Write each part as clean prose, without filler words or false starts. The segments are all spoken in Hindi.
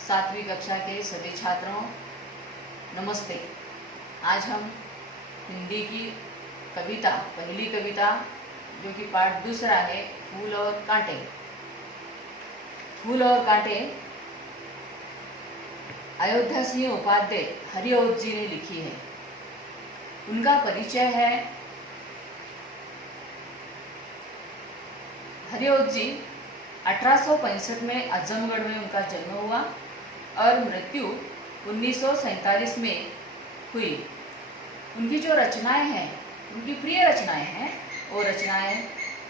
सातवीं कक्षा के सभी छात्रों, नमस्ते। आज हम हिंदी की कविता, पहली कविता जो कि पाठ दूसरा है, फूल और कांटे। फूल और कांटे अयोध्या सिंह उपाध्याय हरिओत जी ने लिखी है। उनका परिचय है। हरिओत जी 1865 में आजमगढ़ में उनका जन्म हुआ और मृत्यु 1947 में हुई। उनकी जो रचनाएं हैं, उनकी प्रिय रचनाएं हैं, वो रचनाएं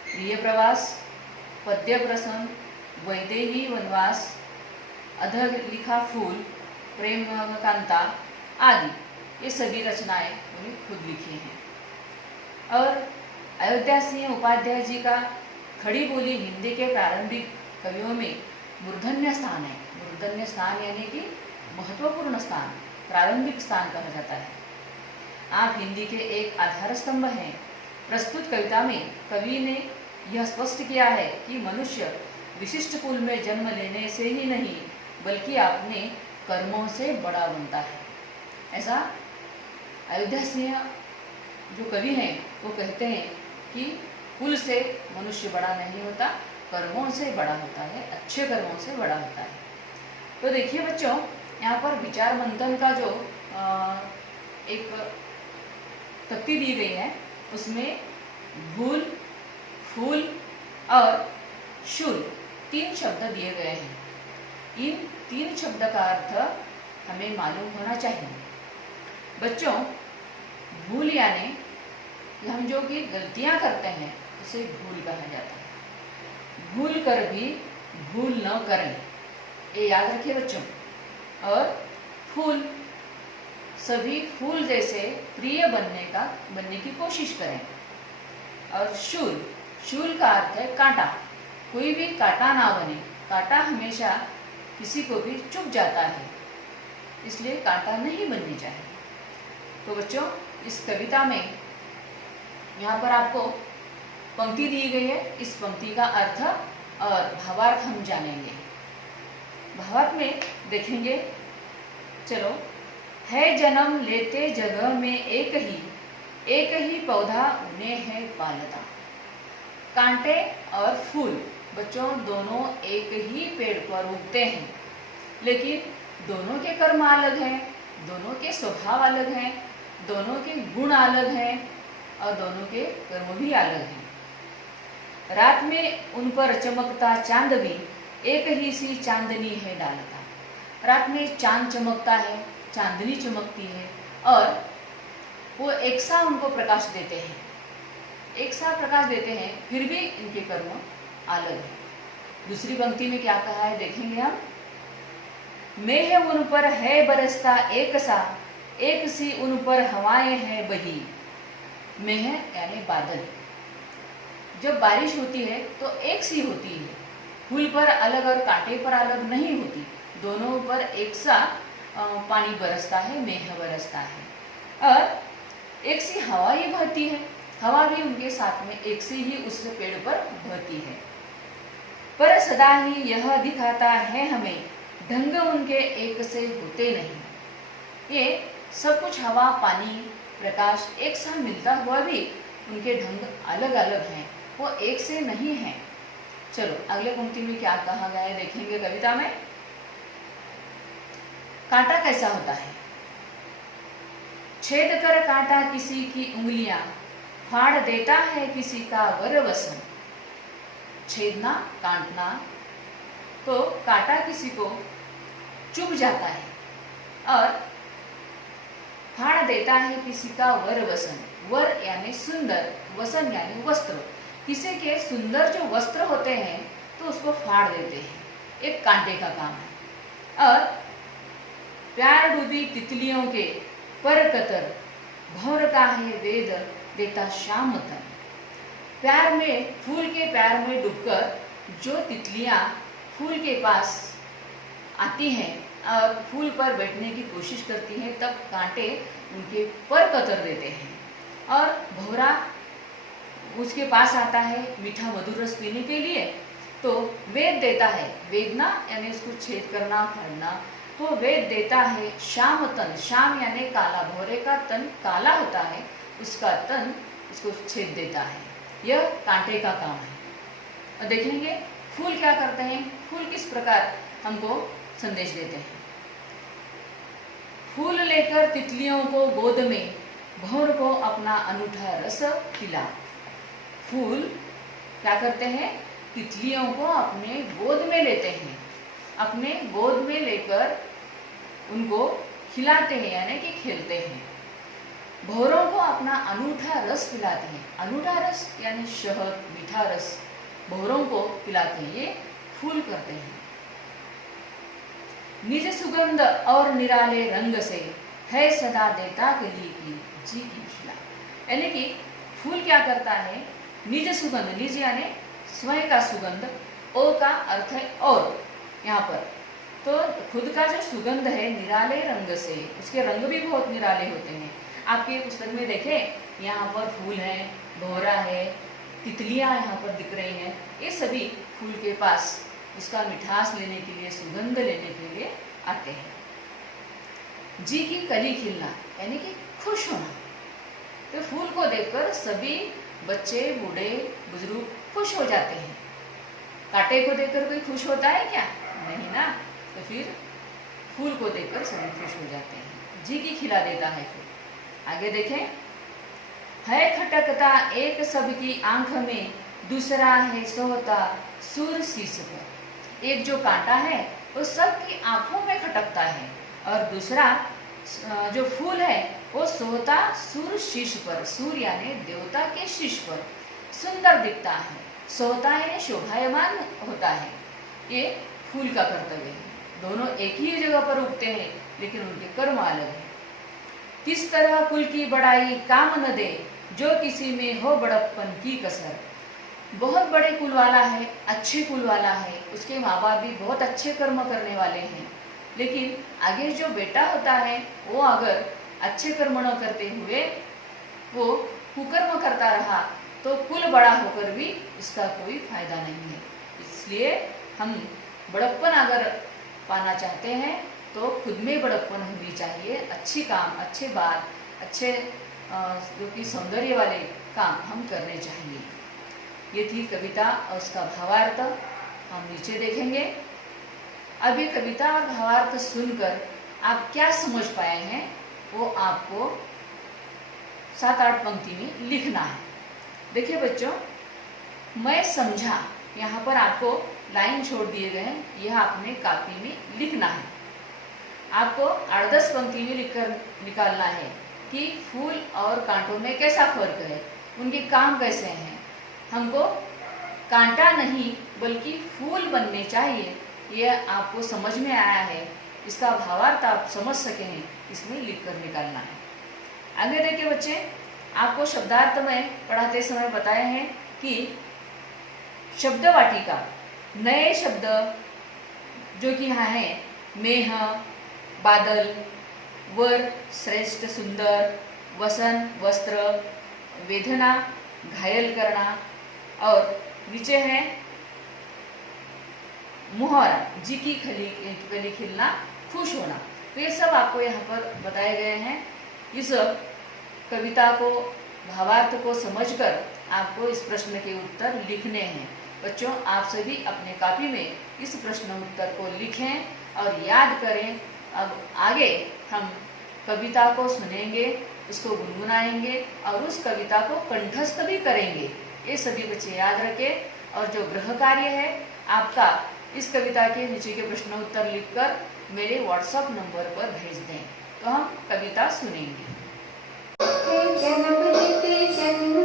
प्रिय प्रवास, पद्य प्रसंग, वैदेही वनवास, अधर लिखा फूल, प्रेम कांता आदि, ये सभी रचनाएं उन्हें खुद लिखी हैं। और अयोध्या सिंह उपाध्याय जी का खड़ी बोली हिंदी के प्रारंभिक कवियों में मूर्धन्य स्थान है। मूर्धन्य स्थान यानी कि महत्वपूर्ण स्थान, प्रारंभिक स्थान कहा जाता है। आप हिंदी के एक आधार स्तंभ हैं। प्रस्तुत कविता में कवि ने यह स्पष्ट किया है कि मनुष्य विशिष्ट कुल में जन्म लेने से ही नहीं, बल्कि अपने कर्मों से बड़ा बनता है। ऐसा अयोध्या सिंह जो कवि हैं वो कहते हैं कि कुल से मनुष्य बड़ा नहीं होता, कर्मों से बड़ा होता है, अच्छे कर्मों से बड़ा होता है। तो देखिए बच्चों, यहाँ पर विचार मंथन का जो एक तख्ती दी गई है, उसमें भूल, फूल और शूल 3 शब्द दिए गए हैं। इन 3 शब्द का अर्थ हमें मालूम होना चाहिए। बच्चों, भूल यानी हम जो कि गलतियां करते हैं उसे भूल कहा जाता है। भूल कर भी भूल न करें, ये याद रखिए बच्चों। और फूल, सभी फूल जैसे प्रिय बनने की कोशिश करें। और शूल, शूल का अर्थ है कांटा, कोई भी कांटा ना बने। कांटा हमेशा किसी को भी चुभ जाता है, इसलिए कांटा नहीं बननी चाहिए। तो बच्चों, इस कविता में यहाँ पर आपको पंक्ति दी गई है। इस पंक्ति का अर्थ और भावार्थ हम जानेंगे। भावार्थ में देखेंगे, चलो। है जन्म लेते जगह में एक ही पौधा उन्हें है पालता। कांटे और फूल बच्चों दोनों एक ही पेड़ पर उगते हैं, लेकिन दोनों के कर्म अलग हैं, दोनों के स्वभाव अलग हैं, दोनों के गुण अलग हैं और दोनों के कर्म भी अलग हैं। रात में उन पर चमकता चांद भी एक ही सी चांदनी है डालता। रात में चांद चमकता है, चांदनी चमकती है और वो एक सा उनको प्रकाश देते हैं, एक सा प्रकाश देते हैं, फिर भी इनके कर्म अलग है। दूसरी पंक्ति में क्या कहा है देखेंगे हम। मेह उन पर है बरसता एक सा, एक सी उन पर हवाएं हैं बही। मेह यानी बादल। जब बारिश होती है तो एक सी होती है, फूल पर अलग और कांटे पर अलग नहीं होती, दोनों पर एक सा पानी बरसता है, मेह बरसता है। और एक सी हवा ही बहती है, हवा भी उनके साथ में एक सी ही उस पेड़ पर बहती है। पर सदा ही यह दिखाता है हमें, ढंग उनके एक से होते नहीं। ये सब कुछ हवा, पानी, प्रकाश एक साथ मिलता हुआ भी उनके ढंग अलग अलग हैं, वो एक से नहीं हैं। चलो अगले पंक्ति में क्या कहा गया है देखेंगे कविता में। कांटा कैसा होता है। छेद कर कांटा किसी की उंगलियां, फाड़ देता है किसी का वरवसन। छेदना, काटना, तो कांटा किसी को चुभ जाता है और फाड़ देता है किसी का वरवसन। वर यानी सुंदर, वसन यानी वस्त्र। किसी के सुंदर जो वस्त्र होते हैं तो उसको फाड़ देते हैं, एक कांटे का काम है। और प्यार डूबी तितलियों के पर कतर, भौर का है वेद देता शाम तन। प्यार में, फूल के प्यार में डूबकर जो तितलियां फूल के पास आती हैं और फूल पर बैठने की कोशिश करती हैं, तब कांटे उनके पर कतर देते हैं और भौरा उसके पास आता है मीठा मधुर रस पीने के लिए, तो वेद देता है, वेदना यानी उसको छेद करना, फाड़ना, तो वेद देता है श्याम तन, श्याम यानी काला, भौरे का तन काला होता है, उसका तन उसको छेद देता है। यह कांटे का काम है। और देखेंगे फूल क्या करते हैं, फूल किस प्रकार हमको संदेश देते हैं। फूल लेकर तितलियों को गोद में, भौर को अपना अनूठा रस पिला। फूल क्या करते हैं, तितलियों को अपने गोद में लेते हैं, अपने गोद में लेकर उनको खिलाते हैं यानी कि खेलते हैं। भौरों को अपना अनूठा रस पिलाते हैं। अनूठा रस यानी शहद, मीठा रस भौरों को पिलाते हैं, ये फूल करते हैं। निज सुगंध और निराले रंग से है सदा देता कली की जी की खिला। यानी कि फूल क्या करता है, निज सुगंध, निज यानी स्वयं का सुगंध, ओ का अर्थ है और, यहाँ पर तो खुद का जो सुगंध है निराले रंग से, उसके रंग भी बहुत निराले होते हैं। आपके पुस्तक में देखें, यहाँ पर फूल है, भौरा है, तितलियां यहाँ पर दिख रही हैं, ये सभी फूल के पास उसका मिठास लेने के लिए, सुगंध लेने के लिए आते हैं। जी की कली खिलना यानी कि खुश होना। तो फूल को देखकर सभी बच्चे, बूढ़े, बुजुर्ग खुश हो जाते हैं। कांटे को देखकर कोई खुश होता है क्या? नहीं ना। तो फिर फूल को देखकर सभी खुश हो जाते हैं। जी की खिला देता है फूल। आगे देखें, है खटकता एक सबकी आंख में, दूसरा है सोहता सूर शीश पर। एक जो कांटा है वो सबकी आंखों में खटकता है, और दूसरा जो फूल है वो सोहता सूर शीश पर, सूर यानी देवता के शीश पर सुंदर दिखता है। सोहता यानी शोभायमान होता है। ये फूल का कर्तव्य है। दोनों एक ही जगह पर उगते हैं लेकिन उनके कर्म अलग है। किस तरह कुल की बड़ाई काम न दे, जो किसी में हो बड़प्पन की कसर। बहुत बड़े कुल वाला है, अच्छे कुल वाला है, उसके माँ बाप भी बहुत अच्छे कर्म करने वाले हैं, लेकिन आगे जो बेटा होता है वो अगर अच्छे कर्म न करते हुए वो कुकर्म करता रहा तो कुल बड़ा होकर भी इसका कोई फायदा नहीं है। इसलिए हम बड़प्पन अगर पाना चाहते हैं तो खुद में बड़प्पन होनी चाहिए। अच्छी काम, अच्छे बात, अच्छे जो कि सौंदर्य वाले काम हम करने चाहिए। ये थी कविता और उसका भावार्थ हम नीचे देखेंगे। अब ये कविता और भावार्थ सुनकर आप क्या समझ पाए हैं वो आपको 7-8 पंक्ति में लिखना है। देखिए बच्चों, मैं समझा, यहाँ पर आपको लाइन छोड़ दिए गए हैं, यह आपने कॉपी में लिखना है। आपको 8-10 पंक्ति में लिखकर निकालना है कि फूल और कांटों में कैसा फर्क है, उनके काम कैसे हैं। हमको कांटा नहीं बल्कि फूल बनने चाहिए, यह आपको समझ में आया है। इसका भावार्थ आप समझ सके हैं, इसमें लिखकर निकालना है। आगे देखिए बच्चे, आपको शब्दार्थ में पढ़ाते समय बताए हैं कि शब्द वाटिका, नए शब्द जो कि यहाँ है, मेह, बादल, वर, श्रेष्ठ, सुंदर, वसन, वस्त्र, वेदना, घायल करना, और नीचे है मुहावरा, जी की कली खिलना, खुश होना। तो ये सब आपको यहाँ पर बताए गए हैं। इस कविता को, भावार्थ को समझकर आपको इस प्रश्न के उत्तर लिखने हैं। बच्चों, आप सभी अपने कॉपी में इस प्रश्न उत्तर को लिखें और याद करें। अब आगे हम कविता को सुनेंगे, उसको गुनगुनाएंगे और उस कविता को कंठस्थ भी करेंगे। ये सभी बच्चे याद रखें। और जो गृह कार्य है आपका, इस कविता के नीचे के प्रश्न उत्तर लिखकर मेरे व्हाट्सएप नंबर पर भेज दें, तो हम कविता सुनेंगे। जन्म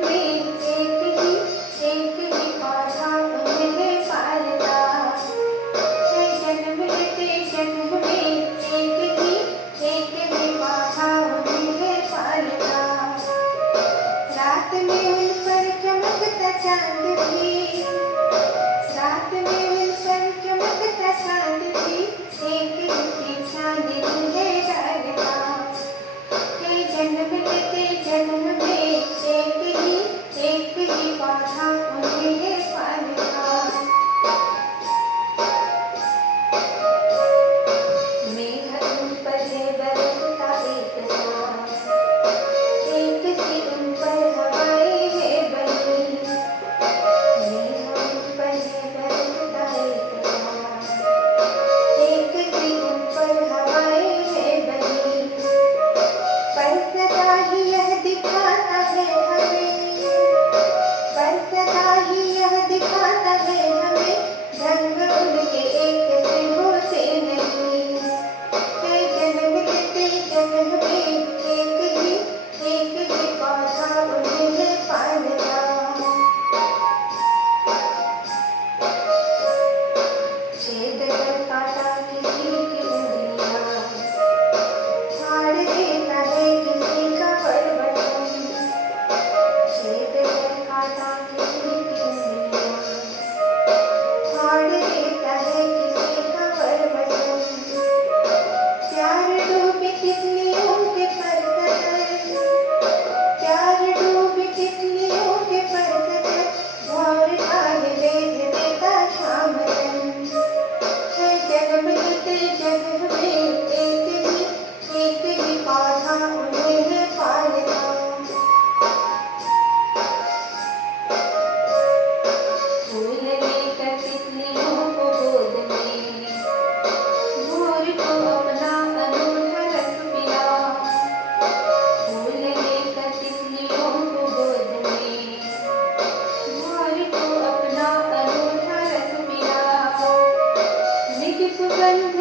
जगह में एक ही पौधा उन्हें पालना। फूल लेकर तितलियों को गोद में, मोर को अपना अनूठा रस मिला। फूल लेकर तितलियों को गोद में, मोर को अपना अनूठा रस मिला। निज सुगंध